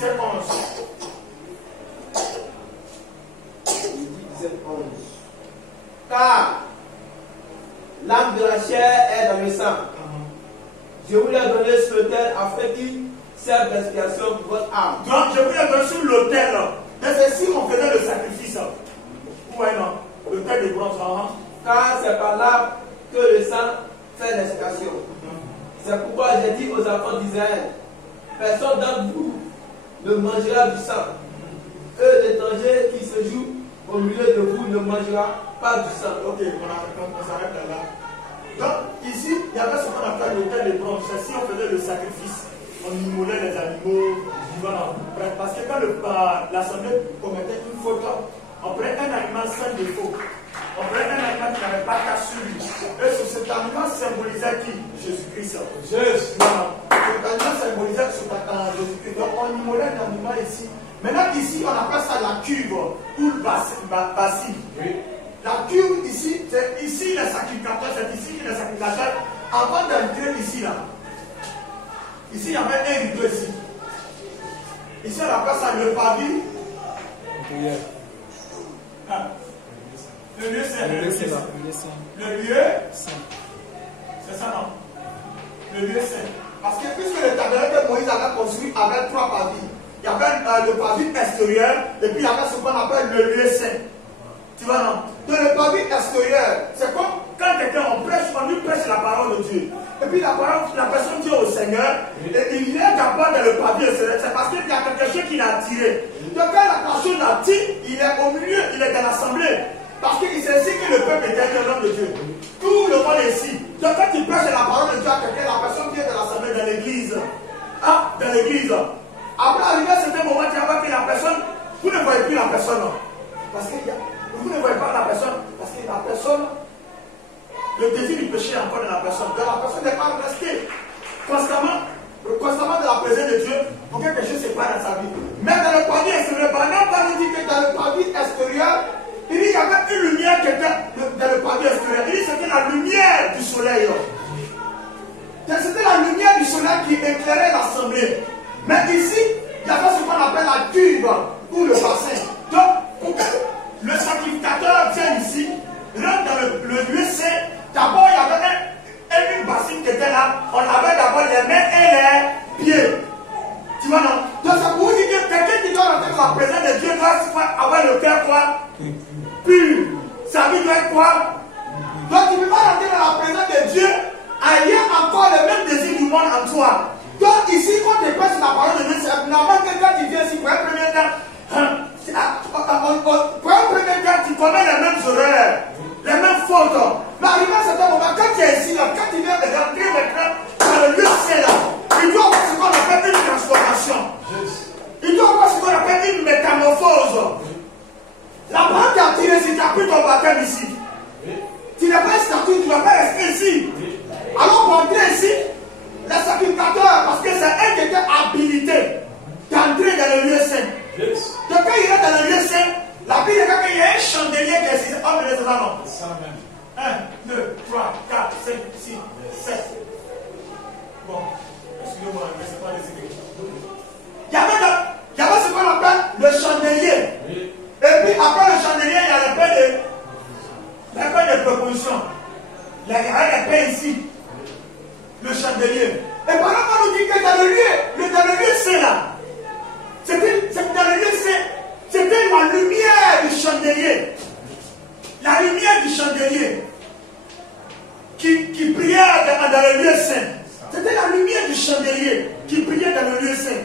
17, 11. Car l'âme de la chair est dans le sang. Je vous l'ai donné sur l'autel afin qu'il serve d'expiation pour votre âme. Donc, je vous l'ai donné sur l'autel. Mais c'est si on faisait le sacrifice. Ouais, non. L'autel de bronze. Car c'est par là que le sang fait l'expiation. C'est pourquoi j'ai dit aux enfants d'Israël, personne d'entre vous ne mangera du sang. L'étranger qui se joue au milieu de vous ne mangera pas du sang. Ok, on s'arrête là. Donc, ici, il y avait ce qu'on appelle l'autel de bronze. C'est si on faisait le sacrifice, on immolait les animaux vivants. Parce que quand l'assemblée commettait une faute, on prenait un animal sans défaut. On prenait un animal qui n'avait pas qu'à sur lui. Et cet animal symbolisait qui? Jésus-Christ. Jésus. Cet animal symbolisait Jésus-Christ. Donc, on immolait un animal ici. Maintenant, ici, on appelle ça la cuve ou le bassin. Oui. La cuve ici, c'est ici le sacrificateur, c'est ici le sacrificateur. Avant d'entrer ici, là, ici, il y avait un rideau ici. Ici, on appelle ça le pavis. Le lieu saint. Le lieu saint. Le lieu saint. C'est ça, non? Le lieu saint. Parce que puisque le tabernacle que Moïse avait construit avec 3 pavis, il y avait le pavis extérieur et puis il y avait ce qu'on appelle le lieu saint. Tu vois, non? Donc le pavis extérieur, c'est comme quand quelqu'un on lui prêche la parole de Dieu. Et puis la personne dit au Seigneur, et il est d'abord dans le pavis extérieur. C'est parce qu'il y a quelque chose qui l'a attiré. Donc quand la personne l'attire, il est au milieu, il est dans l'assemblée. Parce qu'il sait ici que le peuple est un homme de Dieu. Tout le monde est ici. Donc quand il prêche la parole de Dieu à quelqu'un, la personne vient de l'assemblée dans l'église. Ah, dans l'église. Après, arrivé à un certain moment, tu vas que la personne, vous ne voyez plus la personne. Parce que vous ne voyez pas la personne. Parce que la personne, le désir du péché est encore dans la personne. Donc la personne n'est pas restée constamment de la présence de Dieu pour que quelque chose se passe dans sa vie. Mais dans le pavis extérieur, Barnabas nous dit que dans le pavis extérieur, il dit qu'il y avait une lumière qui était dans le pavis extérieur. Il dit que c'était la lumière du soleil. C'était la lumière du soleil qui éclairait l'assemblée. Mais ici, il y avait ce qu'on appelle la cuve ou le bassin. Donc, le sacrificateur vient ici, rentre dans le lieu saint. D'abord, il y avait une bassine qui était là. On avait d'abord les mains et les pieds. Tu vois, non? Donc, ça pour vous dire que quelqu'un qui doit rentrer dans la présence de Dieu doit avoir le cœur quoi? Pur. Sa vie doit être quoi? Donc, tu ne peux pas rentrer dans la présence de Dieu ayant encore le même désir du monde en toi. Donc, ici, quand tu passes la parole de Dieu, c'est normal que quand tu viens ici pour un premier temps, tu commets les mêmes erreurs, les mêmes fautes. Mais arrivé à certain moment, quand tu es ici, là, quand tu viens de rentrer maintenant dans le lieu saint, il doit avoir ce qu'on appelle une transformation. Il doit avoir ce qu'on appelle une métamorphose. La parole t'a attiré si tu as pris ton baptême ici. Tu n'es pas un statut, tu ne dois pas rester ici. Alors pour entrer ici, le sacrificateur, parce que c'est un qui était habilité d'entrer dans le lieu saint. Donc quand il est dans le lieu saint, la Bible dit qu'il y a un chandelier qui est ici. Oh, mais les non. 1, 2, 3, 4, 5, 6, 7. Bon, excusez-moi, mais c'est pas les idées. Il y avait ce qu'on appelle le chandelier. Oui. Et puis après le chandelier, il y a les pains de proposition. Il y a les pains ici. Le chandelier. Et par exemple, on nous dit que dans le lieu saint là, c'était la lumière du chandelier. La lumière du chandelier qui priait dans le lieu saint. C'était la lumière du chandelier qui priait dans le lieu saint.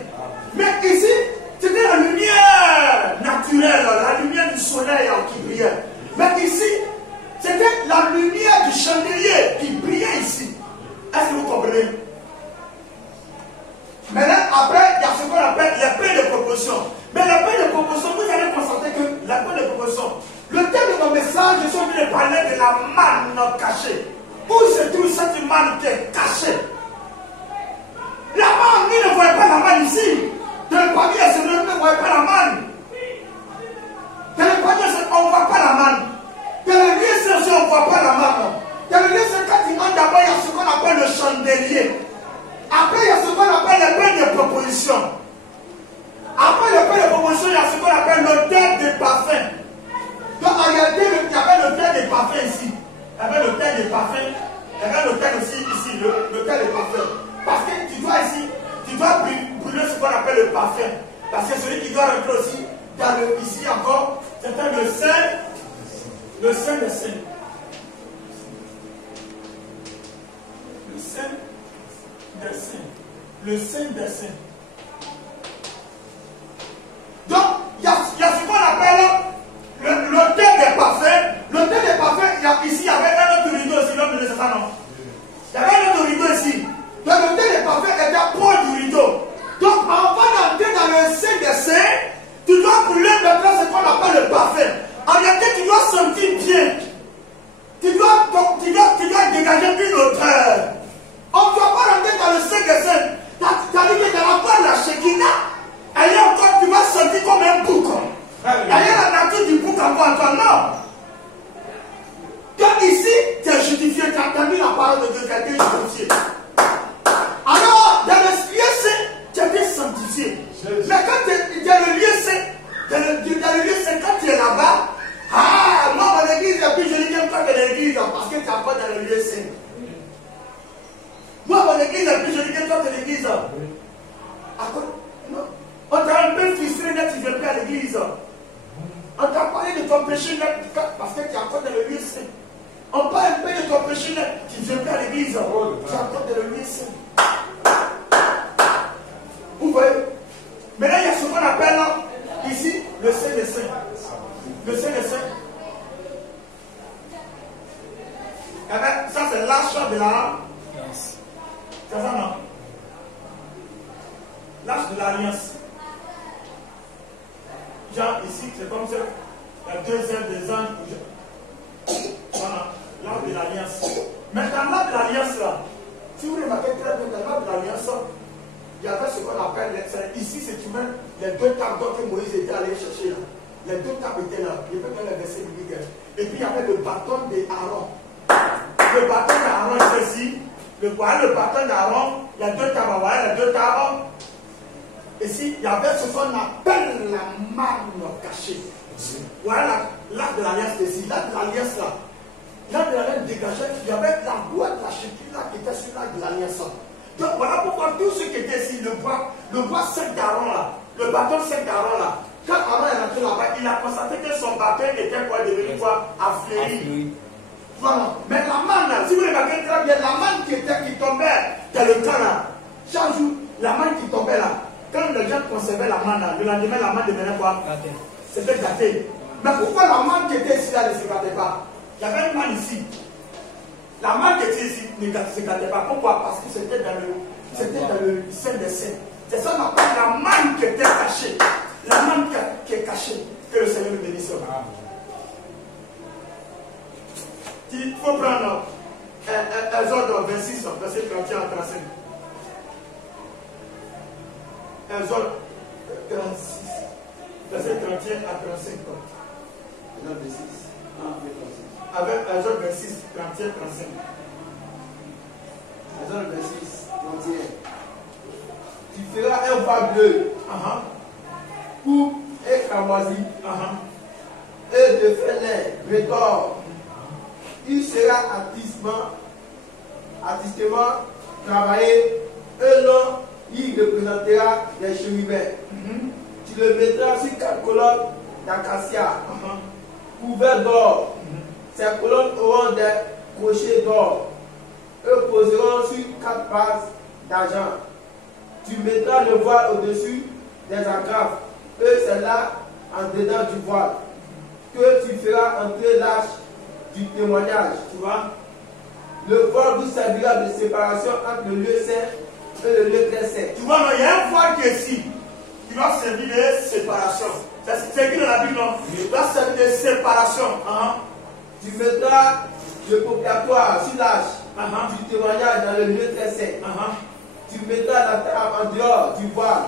Mais ici, c'était la lumière naturelle, la lumière du soleil qui brillait. Mais ici, c'était la lumière du chandelier qui brillait ici. Est-ce que vous comprenez? Maintenant, après, il y a ce qu'on appelle les pains de proposition. Mais les pains de proposition, vous allez constater que les pains de proposition, le thème de mon message, je suis en train de parler de la manne cachée. Où se trouve cette manne qui est cachée? La manne, il ne voyait pas la manne ici. Dans le papier, il ne voyait pas la manne. Dans le papier, on ne voit pas la manne. Dans le lieu saint, on ne voit pas la manne. Dans le lieu saint, quand il entre d'abord, il y a ce qu'on appelle le chandelier. Après, il y a ce qu'on appelle les pains de proposition. parfait. Parce que celui qui doit rentrer aussi, dans le, ici encore, c'était le Saint des Saints. Le Saint des Saints. Le Saint des Saints. Donc, il y a ce qu'on appelle l'autel des parfaits. L'autel des parfaits, ici, il y avait un autre rideau aussi, l'homme de ça, non? Il y avait un autre rideau ici. Donc, l'autel des parfaits était proche du rideau. Donc, avant d'entrer dans le Saint des Saints, tu dois brûler maintenant ce qu'on appelle le parfait. En réalité, tu dois sentir bien. Tu dois dégager une odeur. On ne doit pas rentrer dans le Saint des Saints. C'est-à-dire que dans la part de la Shekinah, elle est encore, tu vas sentir comme un bouc. Elle est la nature du bouc encore en toi. Non. Donc ici, tu es justifié, tu as entendu la parole de Dieu, tu as été justifié. Alors, dans le lieu saint, tu as été sanctifié. Mais quand tu es dans le lieu saint, quand tu es là-bas, moi, mon église est plus jolie que toi que l'église, parce que tu n'es pas dans le lieu saint. Moi, mon église est plus jolie que toi que l'église. Non. On t'a un peu frustré net, tu ne viens plus à l'église. On t'a parlé de ton péché net, parce que tu es encore dans le lieu saint. On parle un peu de ton péché net, tu ne viens plus à l'église. Tu es encore dans le lieu saint. Vous voyez? Maintenant, il y a ce qu'on appelle ici le Saint des Saints. Le Saint des Saints. Eh bien, ça c'est l'arche de l'alliance. C'est ça, non? L'arche de l'alliance. Genre ici, c'est comme ça. La deuxième des anges. Voilà, l'arche de l'alliance. Mais dans l'arche de l'alliance, là, si vous remarquez très bien, dans l'arche de l'alliance, il y avait ce qu'on appelle, ici c'est tu mets les deux tables que Moïse était allé chercher là. Les deux tables étaient là. Je peux donner le verset biblique. Et puis il y avait le bâton d'Aaron. Le bâton d'Aaron c'est ici. Le bâton d'Aaron, il y a deux tables. Voilà les deux tables. Ici, il y avait ce qu'on appelle la manne cachée. Voilà l'arche de l'alliance ici. L'arche de l'alliance là. L'arche de l'alliance dégagée. Il y avait la boîte, la Shekinah qui était sur l'arche de l'alliance. Donc voilà pourquoi tout ce qui était ici, le bois sec d'Aaron là, le bâton sec d'Aaron là, quand Aaron est rentré là-bas, il a constaté que son bâton était quoi, devenu quoi, affleuri. Voilà. Mais la manne là, si vous regardez très bien, la manne qui tombait dans le camp là, chaque jour, la manne qui tombait là, quand les gens conservaient la manne là, le lendemain la manne devenait quoi? C'était gâté. Mais pourquoi la manne qui était ici là ne se gâtait pas? Il y avait une manne ici. La manne qui était ici ne se gâtait pas. Pourquoi? Parce que c'était dans le Saint des Saints. C'est ça qu'on appelle la manne qui était cachée. La manne qui est cachée. Que le Seigneur nous bénisse. Il faut prendre Exode 26, verset 31 à 35. Exode 36, verset 31 à 35. Exode 26. Avec Exode 26, 31, 35. Exode 26, 31. Tu feras un voile bleu, pour et cramoisi, et de fêlin, d'or. Il sera artistement travaillé, et long, il représentera des chérubins. Tu le mettras sur 4 colonnes d'acacia, couvertes d'or. Ces colonnes auront des crochets d'or. Eux poseront sur 4 bases d'argent. Tu mettras le voile au-dessus des agrafes. Eux, c'est là, en dedans du voile, que tu feras entrer l'arche du témoignage. Tu vois? Le voile vous servira de séparation entre le lieu saint et le lieu très saint. Tu vois, il y a un voile qui est ici, qui va servir de séparation. C'est écrit dans la Bible, non? Il va servir de séparation. Tu mettras le propitiatoire sur l'arche du témoignage dans le lieu très saint. Tu mettras la table en dehors du voile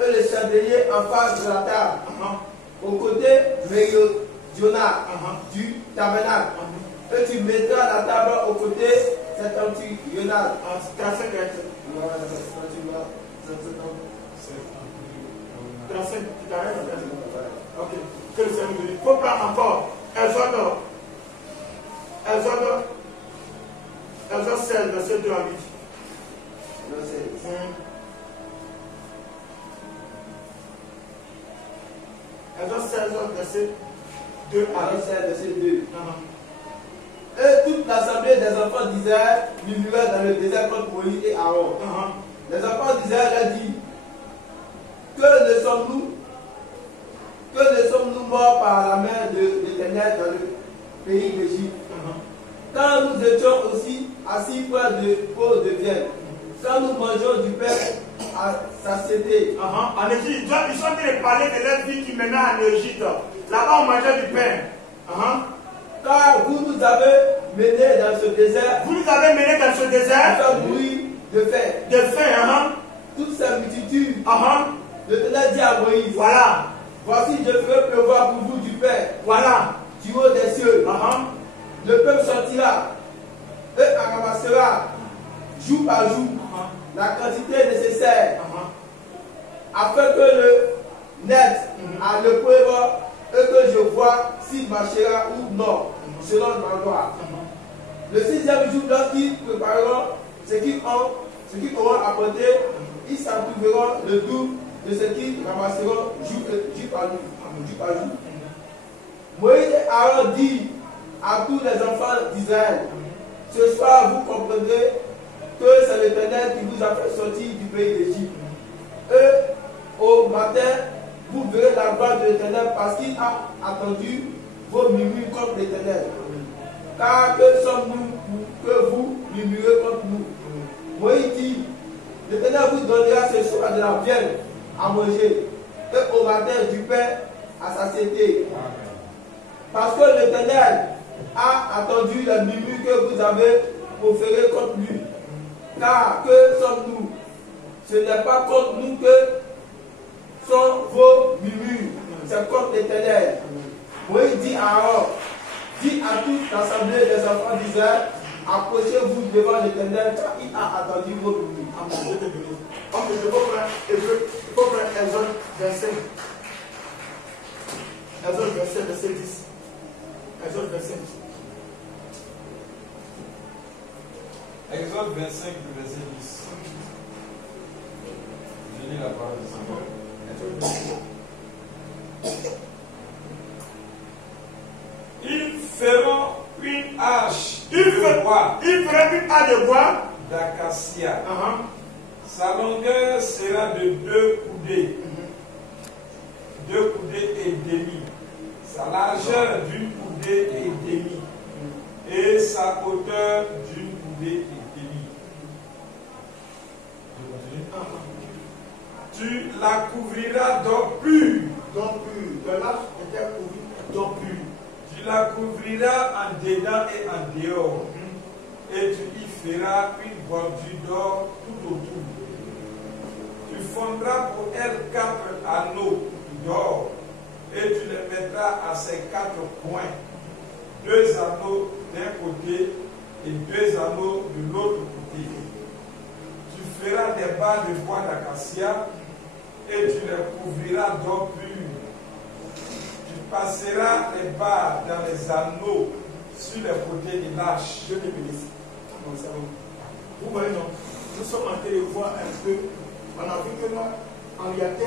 et le chandelier en face de la table, au côté méridional du tabernacle. Et tu mettras la table au côté septentrional. Ok. Que le Seigneur nous dise. Il faut prendre encore Exode 16, verset 2 à 8. Exode 16, verset 2 à Exode 16, verset 2. Et toute l'assemblée des enfants d'Israël murmuraient dans le désert contre Moïse et Aaron. Les enfants d'Israël leur dit, que ne sommes-nous morts par la main de l'Éternel dans le pays d'Égypte, quand nous étions aussi assis près de pots de viande, quand nous mangeons du pain à satiété. En Égypte, ils sont en train de parler de leur vie qui menait en Égypte. Là-bas, on mangeait du pain. Car vous nous avez menés dans ce désert. Vous nous avez menés dans ce désert. Pour mourir de faim. De faim, Toute cette multitude. L'Éternel dit à Moïse. Voilà. Voici, je ferai pleuvoir pour vous du pain. Voilà. Du haut des cieux. Le peuple sortira et en ramassera jour par jour la quantité nécessaire afin que le net à l'épreuve et que je vois s'il marchera ou non selon l'endroit. Le 6e jour, lorsqu'ils prépareront ce qu'ils auront apporté, ils s'en trouveront le double de ce qu'ils ramasseront jour par jour. Moïse et Aaron dit à tous les enfants d'Israël, ce soir vous comprendrez que c'est l'Éternel qui vous a fait sortir du pays d'Égypte. Et au matin, vous verrez la gloire de l'Éternel parce qu'il a attendu vos murmures contre l'Éternel. Car que sommes-nous pour que vous murmurez contre nous? Moïse dit, l'Éternel vous donnera ce soir de la viande à manger et au matin du pain à satiété. Parce que l'Éternel a attendu les murmures que vous avez proférés contre lui. Car que sommes-nous? Ce n'est pas contre nous que sont vos murmures, c'est contre l'Éternel. Moïse dit à Aaron, dit à toute l'assemblée des enfants d'Israël, approchez-vous devant l'Éternel car il a attendu vos murmures. Il faut prendre Exode 25. Exode 25, verset 10. Exode 25. Exode 25, verset 10. Je lis la parole du Seigneur. Ils feront une hache de bois. Ils feront une hache de bois d'acacia. Sa longueur sera de 2 coudées. 2 coudées et demi. Sa largeur d'une coudée et demi. Et sa hauteur d'une coudée et demi. Tu la couvriras d'or pur. D'or pur. Le large était couvert d'or pur. Tu la couvriras en dedans et en dehors. Et tu y feras une bordure d'or tout autour. Tu fondras pour elle 4 anneaux d'or. Et tu les mettras à ses 4 coins. 2 anneaux d'un côté et 2 anneaux de l'autre côté. Tu feras des barres de bois d'acacia et tu les couvriras d'or pur. Tu passeras les barres dans les anneaux sur les côtés de l'arche. Je te bénisse. Vous voyez, non? Nous sommes en train de voir un peu. On a vu que là, en réalité,